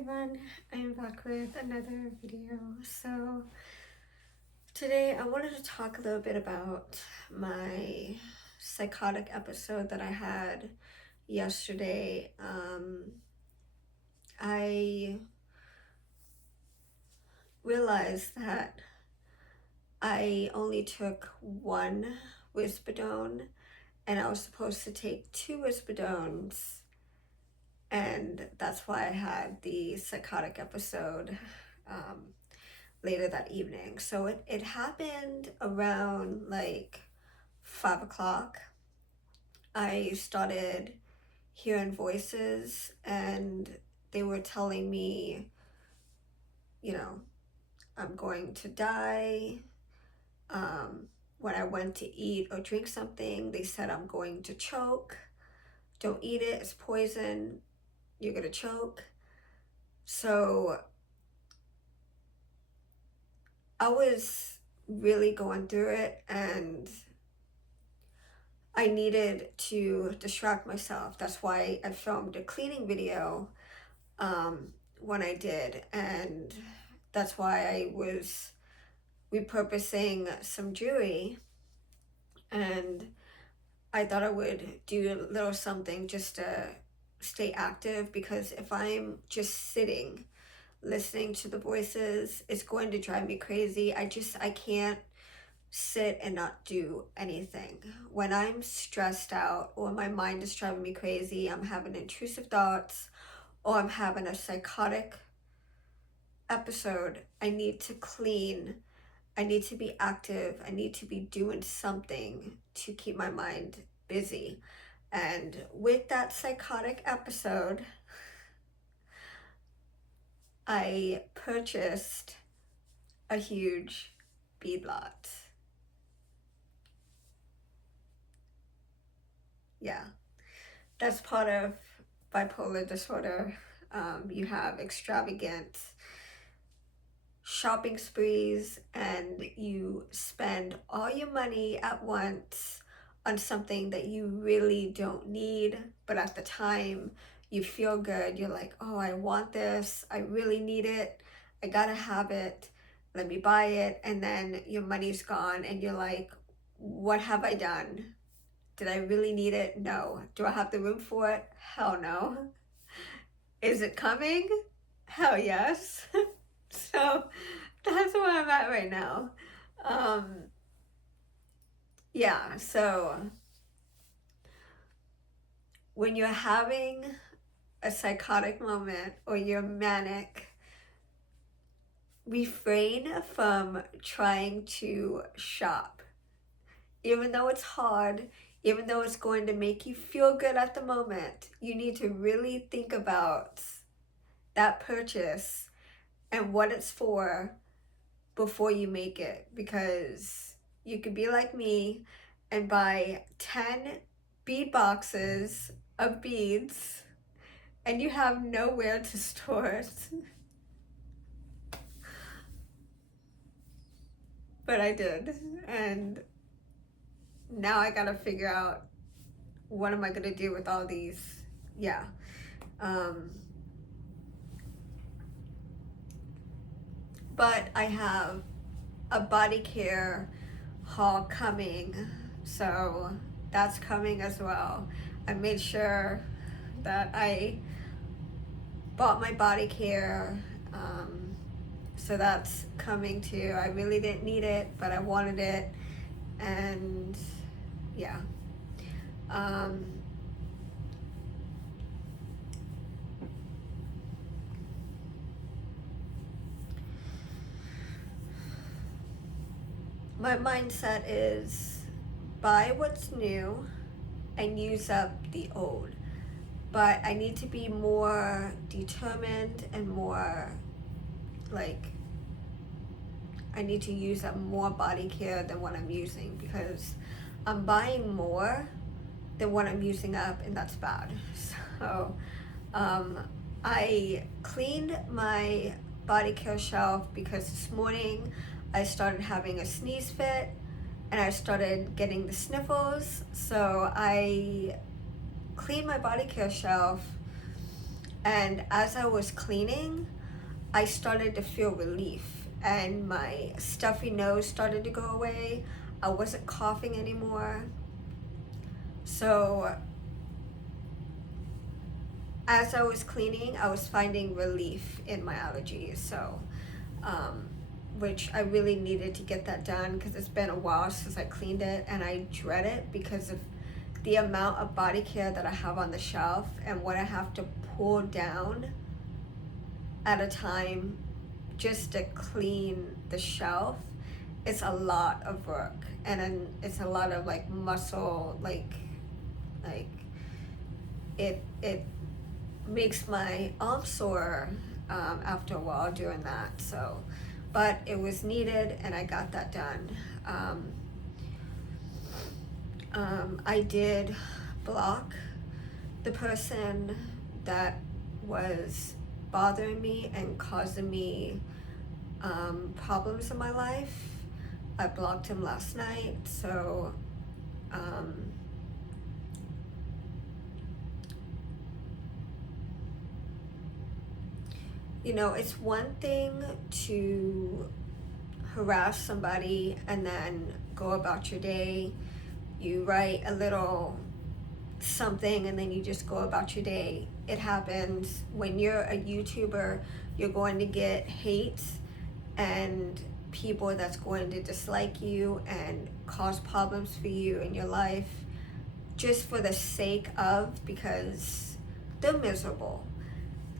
everyone, I'm back with another video. So today I wanted to talk a little bit about my psychotic episode that I had yesterday. I realized that I only took one Wispadone and I was supposed to take two Wispadones, and that's why I had the psychotic episode later that evening. So it happened around like 5 o'clock. I started hearing voices and they were telling me, you know, I'm going to die. When I went to eat or drink something, they said I'm going to choke. Don't eat it, it's poison, you're gonna choke. So I was really going through it and I needed to distract myself. That's why I filmed a cleaning video when I did, and that's why I was repurposing some jewelry, and I thought I would do a little something just to stay active, because if I'm just sitting listening to the voices, it's going to drive me crazy. I can't sit and not do anything. When I'm stressed out or my mind is driving me crazy, I'm having intrusive thoughts, or I'm having a psychotic episode, I need to clean, I need to be active, I need to be doing something to keep my mind busy. And with that psychotic episode, I purchased a huge bead lot. Yeah, that's part of bipolar disorder. You have extravagant shopping sprees and you spend all your money at once on something that you really don't need, but at the time you feel good. You're like, oh, I want this, I really need it, I gotta have it, let me buy it. And then your money's gone and you're like, what have I done? Did I really need it? No. Do I have the room for it? Hell no. Is it coming? Hell yes. So that's where I'm at right now. Yeah, so when you're having a psychotic moment or you're manic, refrain from trying to shop. Even though it's hard, even though it's going to make you feel good at the moment, you need to really think about that purchase and what it's for before you make it, because you could be like me and buy 10 bead boxes of beads and you have nowhere to store it. But I did, and now I gotta figure out what am I gonna do with all these. Yeah. But I have a body care haul coming, so that's coming as well. I made sure that I bought my body care, so that's coming too. I really didn't need it, but I wanted it, and yeah. My mindset is buy what's new and use up the old. But I need to be more determined and more like, I need to use up more body care than what I'm using, because I'm buying more than what I'm using up, and that's bad. So I cleaned my body care shelf because this morning I started having a sneeze fit and I started getting the sniffles. So I cleaned my body care shelf And as I was cleaning, I started to feel relief, and my stuffy nose started to go away. I wasn't coughing anymore. So as I was cleaning, I was finding relief in my allergies. So, which I really needed to get that done because it's been a while since I cleaned it, and I dread it because of the amount of body care that I have on the shelf and what I have to pull down at a time just to clean the shelf. It's a lot of work, and then it's a lot of like muscle, like it makes my arm sore after a while doing that. So, but it was needed, and I got that done. I did block the person that was bothering me and causing me problems in my life. I blocked him last night. So you know, it's one thing to harass somebody and then go about your day. You write a little something and then you just go about your day. It happens. When you're a YouTuber, you're going to get hate and people that's going to dislike you and cause problems for you in your life just for the sake of, because they're miserable.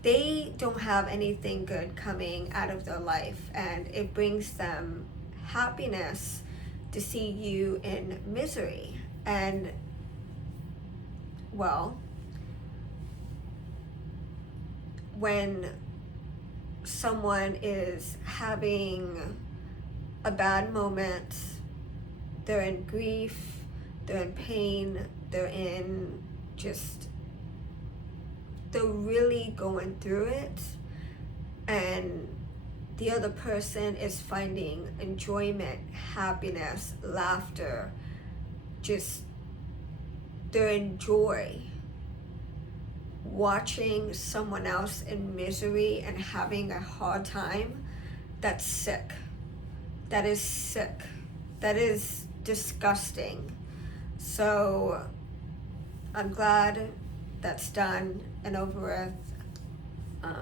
They don't have anything good coming out of their life, and it brings them happiness to see you in misery. And well, when someone is having a bad moment, they're in grief, they're in pain, they're really going through it, and the other person is finding enjoyment, happiness, laughter, just they're in joy. Watching someone else in misery and having a hard time, that's sick. That is sick. That is disgusting. So I'm glad that's done and over with.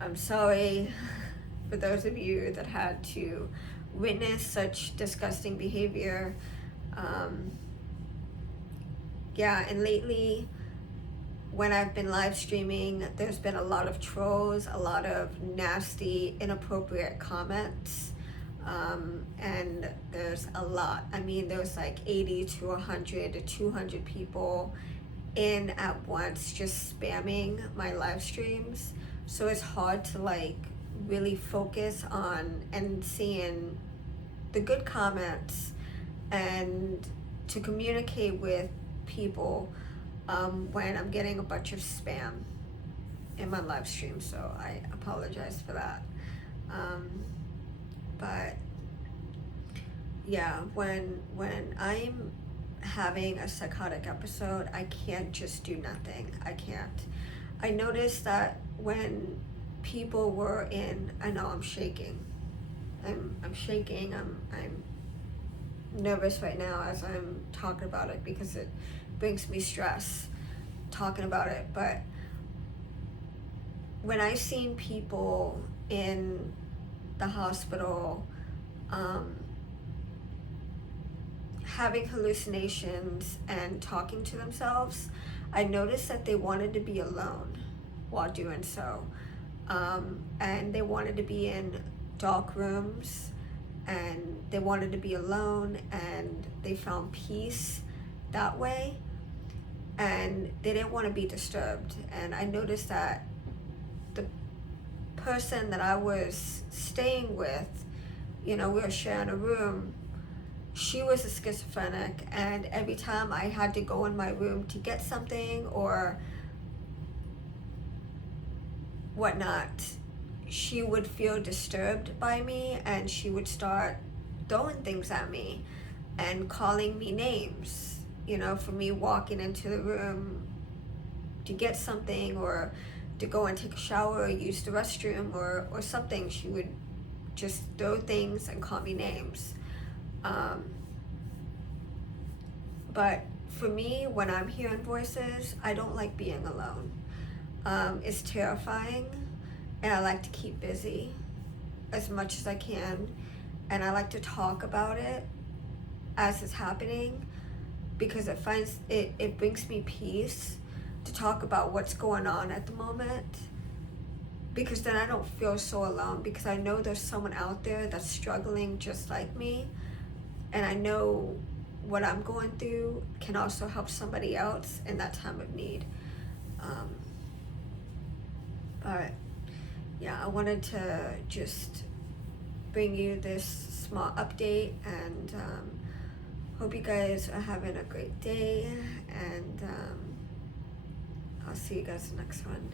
I'm sorry for those of you that had to witness such disgusting behavior. Yeah, and lately when I've been live streaming, there's been a lot of trolls, a lot of nasty, inappropriate comments, and there's a lot. I mean, there was like 80 to 100 to 200 people in at once just spamming my live streams. So it's hard to like really focus on and seeing the good comments and to communicate with people when I'm getting a bunch of spam in my live stream. So I apologize for that. But yeah, when I'm having a psychotic episode, I can't just do nothing. I can't. I noticed that when people were in, I know I'm shaking. I'm shaking. I'm nervous right now as I'm talking about it because it brings me stress talking about it. But when I seen people in the hospital having hallucinations and talking to themselves, I noticed that they wanted to be alone while doing so. And they wanted to be in dark rooms, and they wanted to be alone, and they found peace that way, and they didn't want to be disturbed. And I noticed that the person that I was staying with, you know, we were sharing a room, she was a schizophrenic, and every time I had to go in my room to get something or whatnot, she would feel disturbed by me, and she would start throwing things at me and calling me names, you know, for me walking into the room to get something, or to go and take a shower or use the restroom or something, she would just throw things and call me names. But for me, when I'm hearing voices, I don't like being alone. It's terrifying, and I like to keep busy as much as I can, and I like to talk about it as it's happening, because it brings me peace to talk about what's going on at the moment, because then I don't feel so alone, because I know there's someone out there that's struggling just like me, and I know what I'm going through can also help somebody else in that time of need. But yeah, I wanted to just bring you this small update, and hope you guys are having a great day, and I'll see you guys next one.